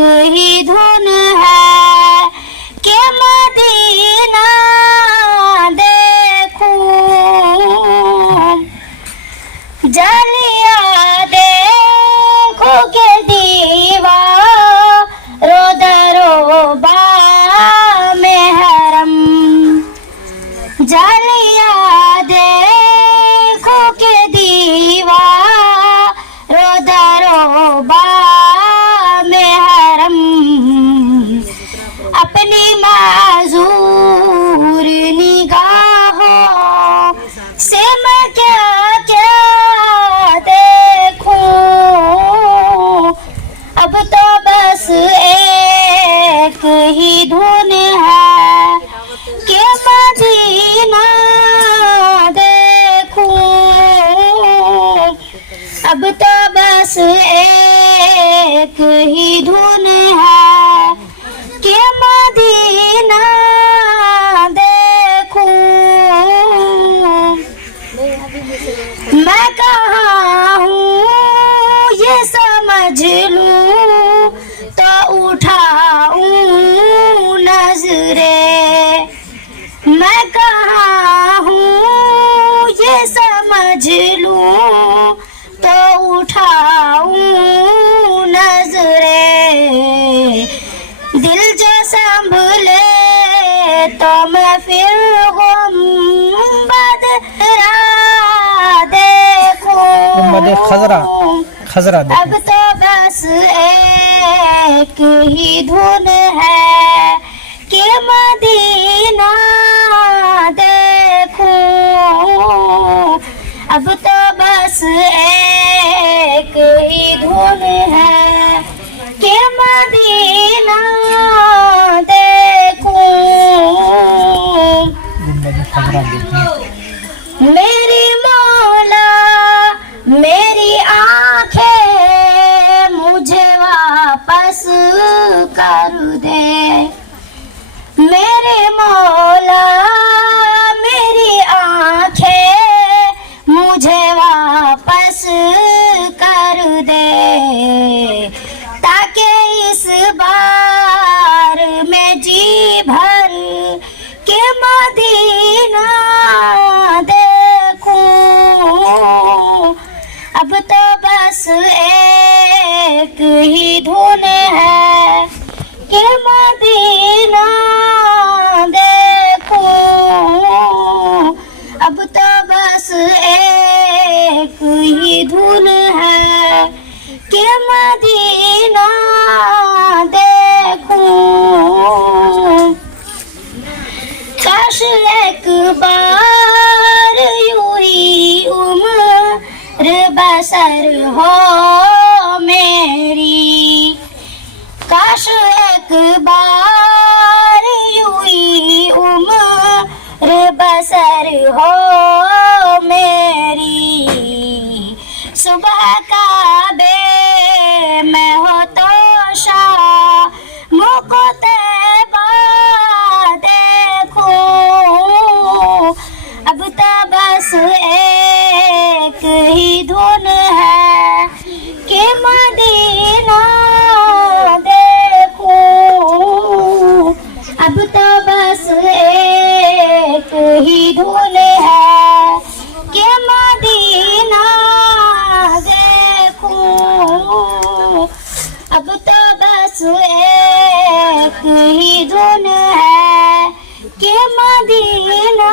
ही धुन है कि मदीना देखूं जलिया देखो के दीवारो दरो बा में हरम जलिया देखो के दीवारो दरो बा में हरम अपनी माजूर निगाहों से मैं क्या क्या देखूं अब तो बस एक ही धुन है कि मदीना देखूं अब तो बस एक ही धुन है कि मदीना देखूं मैं कहाँ हूँ ये समझ लूं तो उठाऊं नजरें मैं कहाँ हूँ ये समझ लूं तो उठाऊं नजरें दिल जो संभले तो मैं फिर गुंबद गुंबद खजरा देखूं अब तो बस एक ही धुन है कि मदीना देखूं अब तो बस एक ही धुन है कि मदीना देखूं मेरी मौला मेरी आंखें मुझे वापस कर दे मेरे मौला मेरी आंखें मुझे वापस कर दे ताकि इस बार मैं जी भर के मदीना देखूं अब तो बस एक ही धुन है कि मदीना देखूं अब तो बस एक ही धुन है कि मदीना देखूं काश एक बार यूं ही उम्र बसर हो मेरी काश एक बार यूं ही उम्र बसर हो मेरी सुबह काबे में हो तो शाम को तैबा देखूं अब तो बस एक ही धुन है कि मदीना देखूं अब तो बस एक ही धुन है कि मदीना देखूं अब तो बस एक ही धुन है कि मदीना